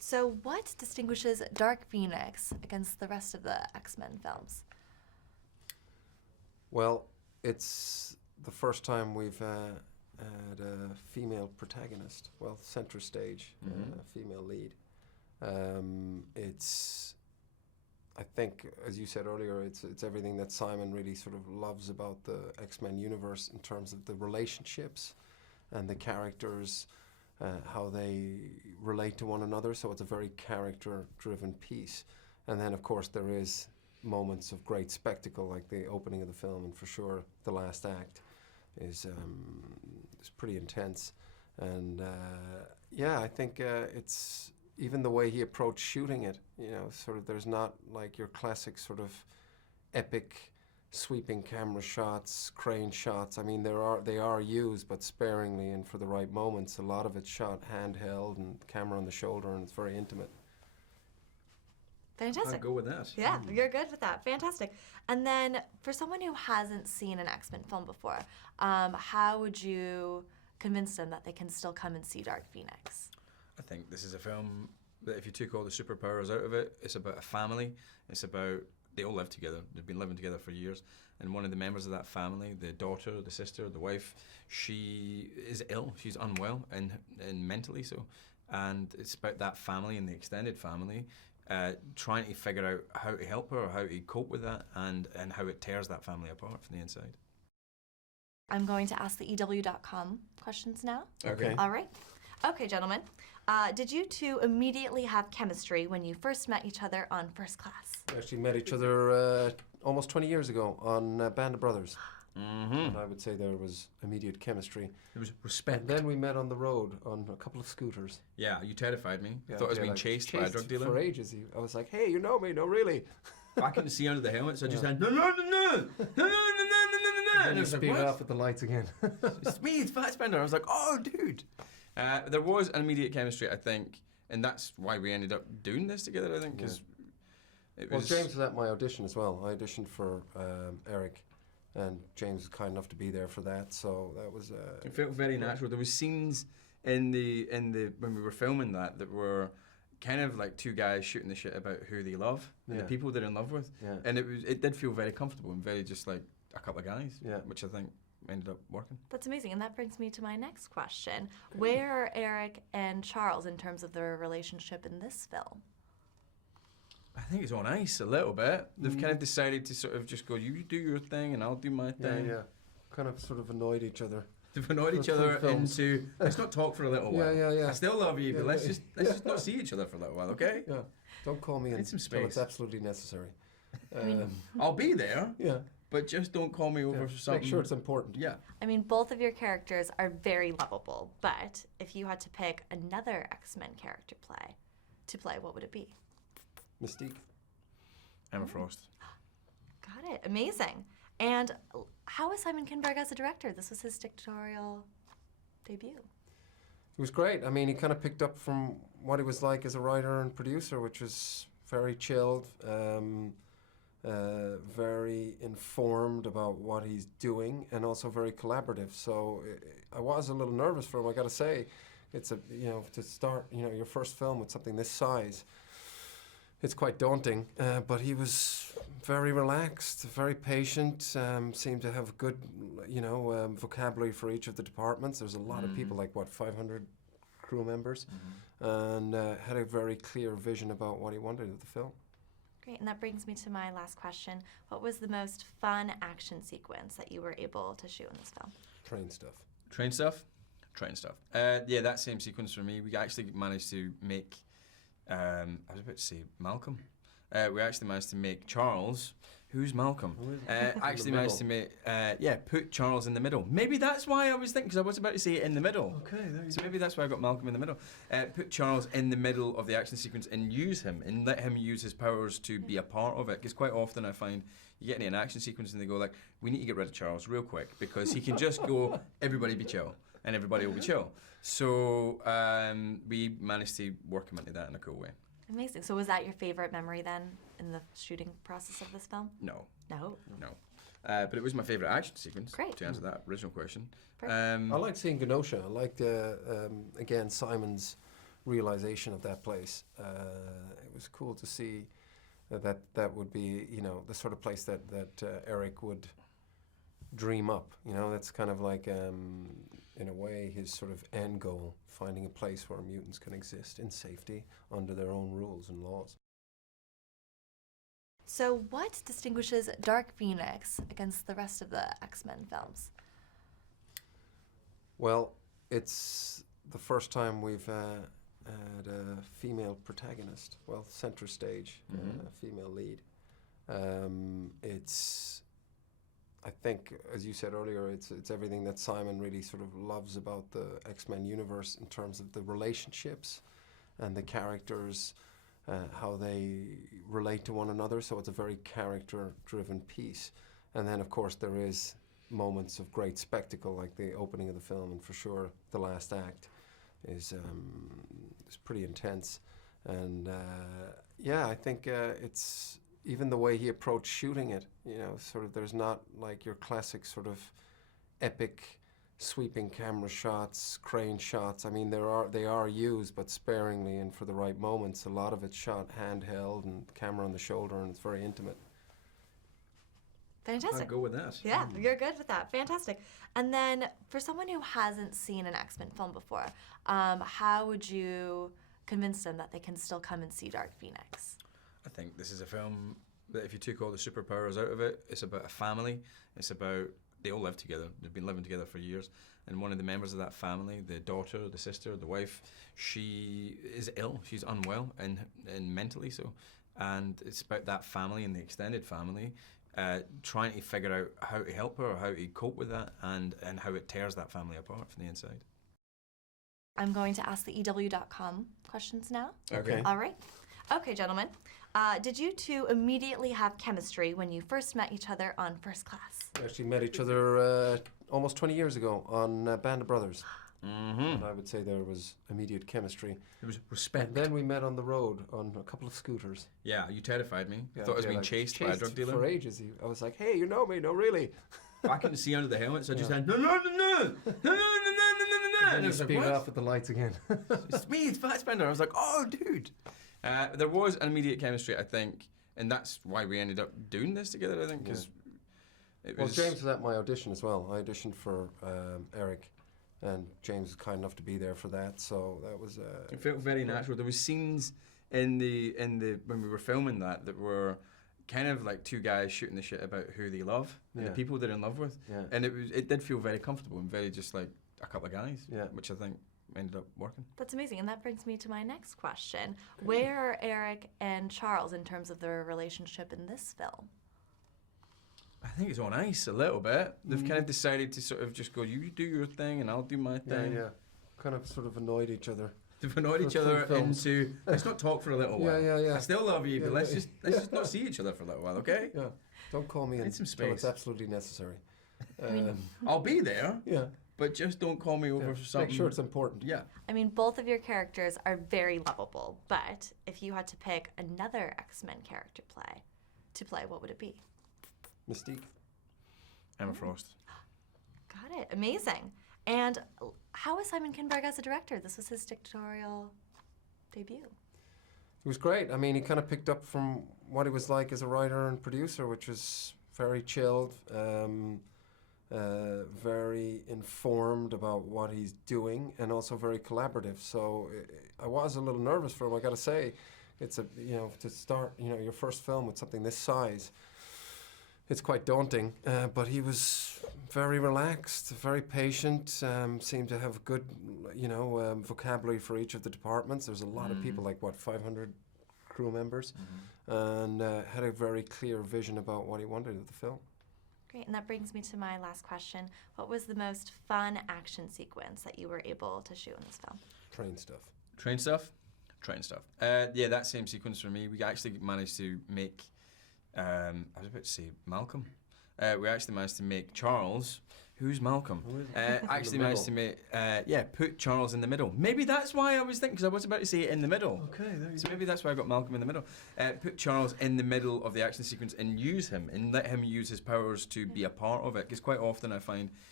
So what distinguishes Dark Phoenix against the rest of the X-Men films? Well, it's the first time we've had a female protagonist, well, center stage, female lead. It's, I think, as you said earlier, it's everything that Simon really sort of loves about the X-Men universe in terms of the relationships and the characters, how they relate to one another. So it's a very character-driven piece. And then, of course, there is moments of great spectacle, like the opening of the film, and for sure the last act is pretty intense. And yeah, I think it's even the way he approached shooting it, you know, sort of there's not like your classic sort of epic sweeping camera shots, crane shots. I mean, they are used, but sparingly and for the right moments. A lot of it's shot handheld and camera on the shoulder, and it's very intimate. Fantastic. I'll go with that. Yeah, you're good with that. Fantastic. And then for someone who hasn't seen an X-Men film before, how would you convince them that they can still come and see Dark Phoenix? I think this is a film that if you took all the superpowers out of it, it's about a family. It's about, they all live together. They've been living together for years. And one of the members of that family, the daughter, the sister, the wife, she is ill. She's unwell and mentally so. And it's about that family and the extended family trying to figure out how to help her or how to cope with that and how it tears that family apart from the inside. I'm going to ask the EW.com questions now. Okay. All right. Okay, gentlemen. Did you two immediately have chemistry when you first met each other on First Class? We actually met each other almost 20 years ago on Band of Brothers. And I would say there was immediate chemistry. There was respect. And then we met on the road on a couple of scooters. Yeah, you terrified me. Yeah, I thought I was yeah, being like, chased by a drug dealer. For ages. I was like, hey, you know me? No, really. I couldn't see under the helmet, so I just said, no, no, no, no, no, no, no, no, no, no. And you speed off at the lights again. It's me, it's Fassbender. I was like, oh, dude. There was an immediate chemistry, I think, and that's why we ended up doing this together, I think, because it was... Well, James was at my audition as well. I auditioned for Eric, and James was kind enough to be there for that, so that was... it felt very natural. There was scenes in the when we were filming that were kind of like two guys shooting the shit about who they love and the people they're in love with, and it did feel very comfortable and very just like a couple of guys, which I think ended up working. That's amazing, and that brings me to my next question. Where are Eric and Charles in terms of their relationship in this film? I think it's on ice a little bit. They've kind of decided to sort of just go, you do your thing and I'll do my thing. Yeah. Kind of sort of annoyed each other. They've annoyed each other into, let's not talk for a little while. Yeah. I still love you, but let's just not see each other for a little while, okay? Yeah. Don't call me some until it's space. absolutely necessary. I'll be there. Yeah. But just don't call me over for something. Make sure it's important. Yeah. I mean, both of your characters are very lovable, but if you had to pick another X-Men character to play, what would it be? Mystique. Emma Frost. Got it. Amazing. And how was Simon Kinberg as a director? This was his directorial debut. It was great. I mean, he kind of picked up from what he was like as a writer and producer, which was very chilled, very informed about what he's doing, and also very collaborative. So I was a little nervous for him, I got to say. It's to start, your first film with something this size, it's quite daunting, but he was very relaxed, very patient, seemed to have good, vocabulary for each of the departments. There's a lot of people, like, 500 crew members, and had a very clear vision about what he wanted of the film. Great, and that brings me to my last question. What was the most fun action sequence that you were able to shoot in this film? Train stuff. Train stuff? Train stuff. Yeah, that same sequence for me. We actually managed to make, I was about to say Malcolm. We actually managed to make Charles, who's Malcolm? Actually managed to make, put Charles in the middle. Maybe that's why I was thinking, because I was about to say in the middle. Okay, there you So maybe that's why I got Malcolm in the middle. Put Charles in the middle of the action sequence and use him, and let him use his powers to be a part of it. Because quite often I find you get into an action sequence and they go like, we need to get rid of Charles real quick, because he can just go, everybody be chill, and everybody will be chill. So we managed to work him into that in a cool way. Amazing. So was that your favorite memory then in the shooting process of this film? No. No? No. But it was my favourite action sequence, Great. to answer that original question. I liked seeing Genosha. I liked, again, Simon's realization of that place. It was cool to see that would be, you know, the sort of place that Eric would dream up. You know, that's kind of like, in a way, his sort of end goal, finding a place where mutants can exist in safety under their own rules and laws. So what distinguishes Dark Phoenix against the rest of the X-Men films? Well, it's the first time we've had a female protagonist, well, center stage, female lead. It's, I think, as you said earlier, it's everything that Simon really sort of loves about the X-Men universe in terms of the relationships and the characters, how they relate to one another. So it's a very character-driven piece. And then, of course, there is moments of great spectacle, like the opening of the film, and for sure the last act is pretty intense. And yeah, I think it's even the way he approached shooting it, you know, sort of there's not like your classic sort of epic sweeping camera shots, crane shots. I mean, they are used, but sparingly and for the right moments. A lot of it's shot handheld and camera on the shoulder, and it's very intimate. Fantastic. I'd go with that. Yeah, you're good with that. Fantastic. And then for someone who hasn't seen an X-Men film before, how would you convince them that they can still come and see Dark Phoenix? I think this is a film that if you took all the superpowers out of it, it's about a family. It's about, they all live together. They've been living together for years. And one of the members of that family, the daughter, the sister, the wife, she is ill. She's unwell and mentally so. And it's about that family and the extended family trying to figure out how to help her, or how to cope with that, and how it tears that family apart from the inside. I'm going to ask the EW.com questions now. Okay. All right. Okay, gentlemen. Did you two immediately have chemistry when you first met each other on First Class? We actually met each other almost 20 years ago on Band of Brothers. And I would say there was immediate chemistry. There was respect. And then we met on the road on a couple of scooters. Yeah, you terrified me. Yeah, I thought I was being like, chased by a drug dealer. For ages. I was like, hey, you know me? No, really. I couldn't see under the helmet, so I just said, no, no, no, no, no, no, no, no, no, no. And And you I was like, speed what? off at the lights again. It's me, it's Fassbender. I was like, oh, dude. There was an immediate chemistry, I think, and that's why we ended up doing this together, I think, because it was... Well, James was at my audition as well. I auditioned for Eric, and James was kind enough to be there for that, so that was... It felt very natural. There was scenes in the when we were filming that were kind of like two guys shooting the shit about who they love and the people they're in love with, and it did feel very comfortable and very just like a couple of guys, which I think ended up working. That's amazing, and that brings me to my next question. Where are Eric and Charles in terms of their relationship in this film? I think it's on ice a little bit. They've kind of decided to sort of just go, you do your thing and I'll do my thing. Yeah. Kind of sort of annoyed each other. They've annoyed each other into, let's not talk for a little while. Yeah. I still love you, but let's just not see each other for a little while, okay? Yeah. Don't call me Need some until space. it's absolutely necessary. I'll be there. Yeah. But just don't call me over for something. Make sure it's important. Yeah. I mean, both of your characters are very lovable, but if you had to pick another X-Men character to play, what would it be? Mystique. Emma Frost. Got it. Amazing. And how is Simon Kinberg as a director? This was his directorial debut. It was great. I mean, he kind of picked up from what he was like as a writer and producer, which was very chilled, very informed about what he's doing, and also very collaborative. So I was a little nervous for him, I got to say. It's to start, your first film with something this size, it's quite daunting, but he was very relaxed, very patient, seemed to have good, vocabulary for each of the departments. There's a lot of people, like 500 crew members, and had a very clear vision about what he wanted of the film. Great, and that brings me to my last question. What was the most fun action sequence that you were able to shoot in this film? Train stuff. Train stuff? Train stuff. Yeah, that same sequence for me. We actually managed to make, I was about to say Malcolm. We actually managed to make Charles, who's Malcolm? Actually managed to make, put Charles in the middle. Maybe that's why I was thinking, because I was about to say in the middle. Okay, there you So maybe that's why I got Malcolm in the middle. Put Charles in the middle of the action sequence and use him and let him use his powers to be a part of it. Because quite often I find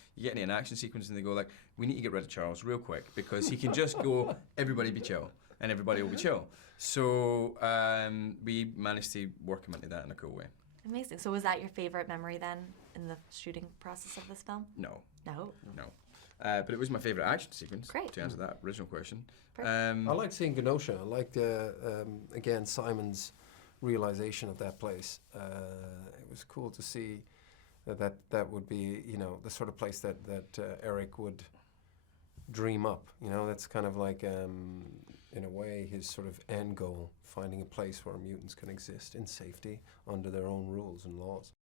you get into an action sequence and they go like, we need to get rid of Charles real quick because he can just go, everybody be chill, and everybody will be chill. So we managed to work him into that in a cool way. Amazing. So was that your favorite memory then in the shooting process of this film? No. No. But it was my favourite action sequence, Great. to answer that original question. I liked seeing Genosha. I liked, again, Simon's realization of that place. It was cool to see that would be, the sort of place that Eric would dream up. That's kind of like, in a way, his sort of end goal, finding a place where mutants can exist in safety under their own rules and laws.